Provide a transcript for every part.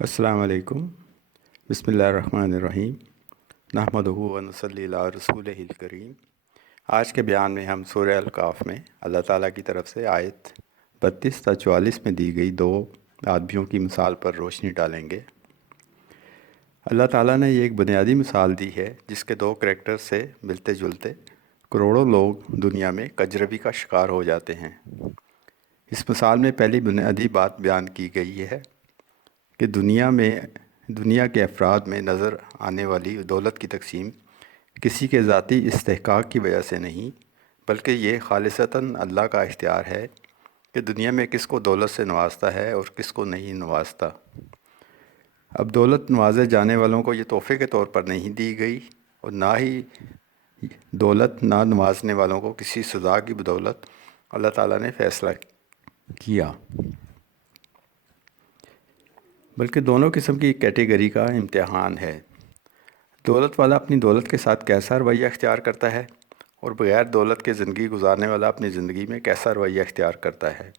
السلام علیکم۔ بسم اللہ الرحمن الرحیم۔ نحمدہ و نصلی علی رسولہ الکریم۔ آج کے بیان میں ہم سورہ الکاف میں اللہ تعالیٰ کی طرف سے آیت 32 تا 44 میں دی گئی دو آدمیوں کی مثال پر روشنی ڈالیں گے۔ اللہ تعالیٰ نے یہ ایک بنیادی مثال دی ہے جس کے دو کریکٹر سے ملتے جلتے کروڑوں لوگ دنیا میں کجربی کا شکار ہو جاتے ہیں۔ اس مثال میں پہلی بنیادی بات بیان کی گئی ہے کہ دنیا کے افراد میں نظر آنے والی دولت کی تقسیم کسی کے ذاتی استحقاق کی وجہ سے نہیں، بلکہ یہ خالصتاً اللہ کا اختیار ہے کہ دنیا میں کس کو دولت سے نوازتا ہے اور کس کو نہیں نوازتا۔ اب دولت نوازے جانے والوں کو یہ تحفے کے طور پر نہیں دی گئی، اور نہ ہی دولت نہ نوازنے والوں کو کسی سزا کی بدولت اللہ تعالیٰ نے فیصلہ کیا، بلکہ دونوں قسم کی کیٹیگری کا امتحان ہے۔ دولت والا اپنی دولت کے ساتھ کیسا رویہ اختیار کرتا ہے، اور بغیر دولت کے زندگی گزارنے والا اپنی زندگی میں کیسا رویہ اختیار کرتا ہے۔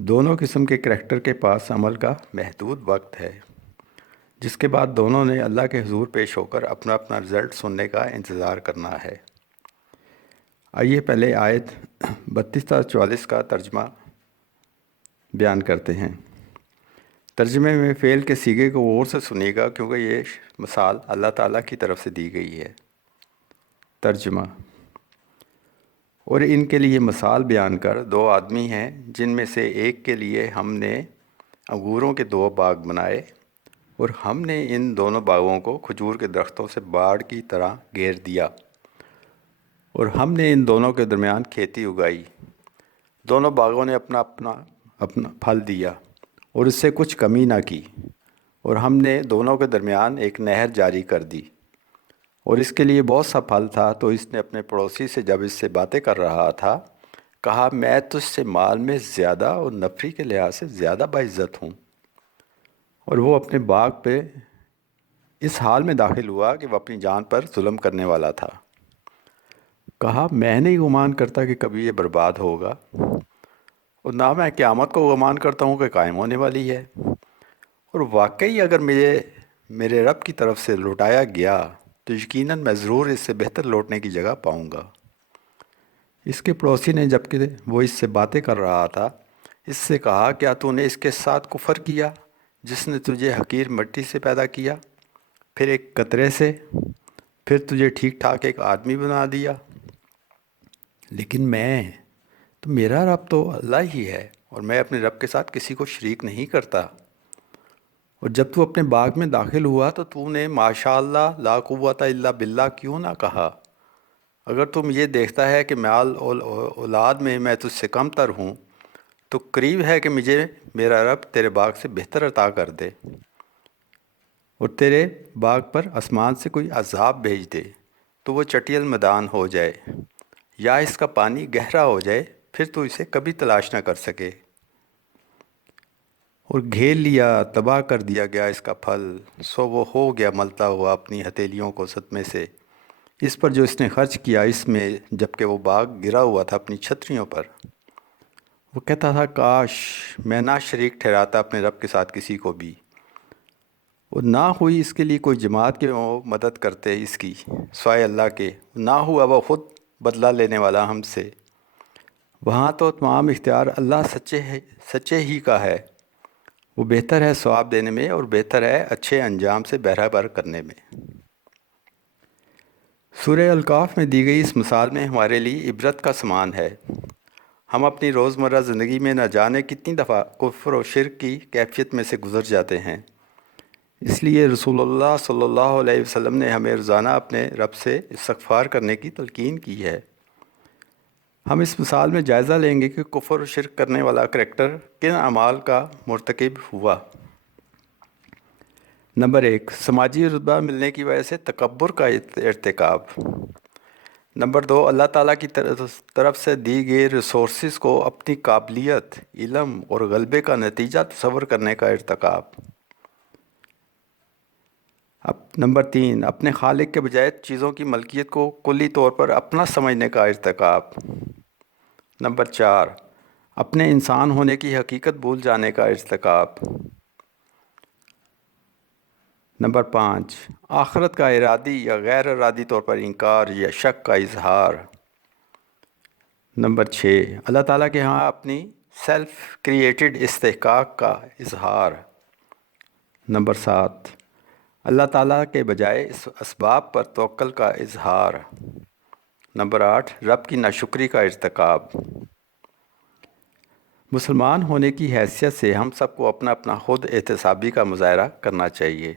دونوں قسم کے کریکٹر کے پاس عمل کا محدود وقت ہے، جس کے بعد دونوں نے اللہ کے حضور پیش ہو کر اپنا اپنا رزلٹ سننے کا انتظار کرنا ہے۔ آئیے پہلے آیت 32 تا 44 کا ترجمہ بیان کرتے ہیں۔ ترجمے میں فعل کے صیغے کو غور سے سنیے گا، کیونکہ یہ مثال اللہ تعالیٰ کی طرف سے دی گئی ہے۔ ترجمہ: اور ان کے لیے مثال بیان کر، دو آدمی ہیں جن میں سے ایک کے لیے ہم نے انگوروں کے دو باغ بنائے، اور ہم نے ان دونوں باغوں کو کھجور کے درختوں سے باڑ کی طرح گھیر دیا، اور ہم نے ان دونوں کے درمیان کھیتی اگائی۔ دونوں باغوں نے اپنا پھل دیا اور اس سے کچھ کمی نہ کی، اور ہم نے دونوں کے درمیان ایک نہر جاری کر دی، اور اس کے لیے بہت سا پھل تھا۔ تو اس نے اپنے پڑوسی سے جب اس سے باتیں کر رہا تھا کہا، میں تجھ سے مال میں زیادہ اور نفری کے لحاظ سے زیادہ باعزت ہوں۔ اور وہ اپنے باغ پہ اس حال میں داخل ہوا کہ وہ اپنی جان پر ظلم کرنے والا تھا۔ کہا، میں نہیں گمان کرتا کہ کبھی یہ برباد ہوگا، اور نہ میں قیامت کو گمان کرتا ہوں کہ قائم ہونے والی ہے، اور واقعی اگر میرے رب کی طرف سے لوٹایا گیا تو یقیناً میں ضرور اس سے بہتر لوٹنے کی جگہ پاؤں گا۔ اس کے پڑوسی نے جب کہ وہ اس سے باتیں کر رہا تھا اس سے کہا، کیا تو نے اس کے ساتھ کفر کیا جس نے تجھے حقیر مٹی سے پیدا کیا، پھر ایک قطرے سے، پھر تجھے ٹھیک ٹھاک ایک آدمی بنا دیا؟ لیکن میرا رب تو اللہ ہی ہے، اور میں اپنے رب کے ساتھ کسی کو شریک نہیں کرتا۔ اور جب تو اپنے باغ میں داخل ہوا تو نے ماشاء اللہ لا قوت الا باللہ کیوں نہ کہا؟ اگر تم یہ دیکھتا ہے کہ مال اولاد میں تجھ سے کم تر ہوں، تو قریب ہے کہ مجھے میرا رب تیرے باغ سے بہتر عطا کر دے، اور تیرے باغ پر آسمان سے کوئی عذاب بھیج دے تو وہ چٹیل میدان ہو جائے، یا اس کا پانی گہرا ہو جائے، پھر تو اسے کبھی تلاش نہ کر سکے، اور گھیر لیا، تباہ کر دیا گیا اس کا پھل، سو وہ ہو گیا ملتا ہوا اپنی ہتھیلیوں کو صدمے سے، اس پر جو اس نے خرچ کیا اس میں، جبکہ وہ باغ گرا ہوا تھا اپنی چھتریوں پر۔ وہ کہتا تھا، کاش میں نہ شریک ٹھہراتا اپنے رب کے ساتھ کسی کو بھی، اور نہ ہوئی اس کے لیے کوئی جماعت کہ وہ مدد کرتے اس کی سوائے اللہ کے، نہ ہوا وہ خود بدلہ لینے والا ہم سے۔ وہاں تو تمام اختیار اللہ سچے ہی کا ہے، وہ بہتر ہے ثواب دینے میں، اور بہتر ہے اچھے انجام سے بہرہ بر کرنے میں۔ سورہ الکاف میں دی گئی اس مثال میں ہمارے لیے عبرت کا سامان ہے۔ ہم اپنی روزمرہ زندگی میں نہ جانے کتنی دفعہ کفر و شرک کی کیفیت میں سے گزر جاتے ہیں۔ اس لیے رسول اللہ صلی اللہ علیہ وسلم نے ہمیں روزانہ اپنے رب سے استغفار کرنے کی تلقین کی ہے۔ ہم اس مثال میں جائزہ لیں گے کہ کفر و شرک کرنے والا کریکٹر کن اعمال کا مرتکب ہوا۔ نمبر 1، سماجی رتبہ ملنے کی وجہ سے تکبر کا ارتکاب۔ نمبر 2، اللہ تعالیٰ کی طرف سے دی گئی ریسورسز کو اپنی قابلیت، علم اور غلبے کا نتیجہ تصور کرنے کا ارتکاب۔ نمبر 3، اپنے خالق کے بجائے چیزوں کی ملکیت کو کلی طور پر اپنا سمجھنے کا ارتکاب۔ نمبر 4، اپنے انسان ہونے کی حقیقت بھول جانے کا ارتکاب۔ نمبر 5، آخرت کا ارادی یا غیر ارادی طور پر انکار یا شک کا اظہار۔ نمبر 6، اللہ تعالیٰ کے ہاں اپنی سیلف کریٹڈ استحقاق کا اظہار۔ نمبر 7، اللہ تعالیٰ کے بجائے اس اسباب پر توکل کا اظہار۔ نمبر 8، رب کی ناشکری کا ارتکاب۔ مسلمان ہونے کی حیثیت سے ہم سب کو اپنا اپنا خود احتسابی کا مظاہرہ کرنا چاہیے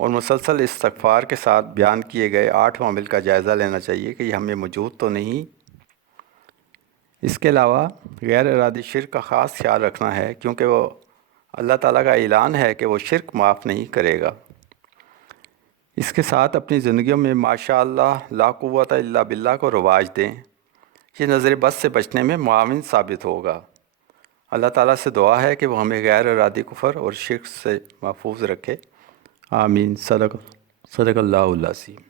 اور مسلسل استغفار کے ساتھ بیان کیے گئے 8 عوامل کا جائزہ لینا چاہیے کہ یہ ہمیں موجود تو نہیں۔ اس کے علاوہ غیر ارادی شرک کا خاص خیال رکھنا ہے، کیونکہ وہ اللہ تعالیٰ کا اعلان ہے کہ وہ شرک معاف نہیں کرے گا۔ اس کے ساتھ اپنی زندگیوں میں ماشاء اللہ لا قوت الا باللہ کو رواج دیں، یہ نظر بد سے بچنے میں معاون ثابت ہوگا۔ اللہ تعالیٰ سے دعا ہے کہ وہ ہمیں غیر ارادی کفر اور شرک سے محفوظ رکھے، آمین۔ صدق اللہ العظیم۔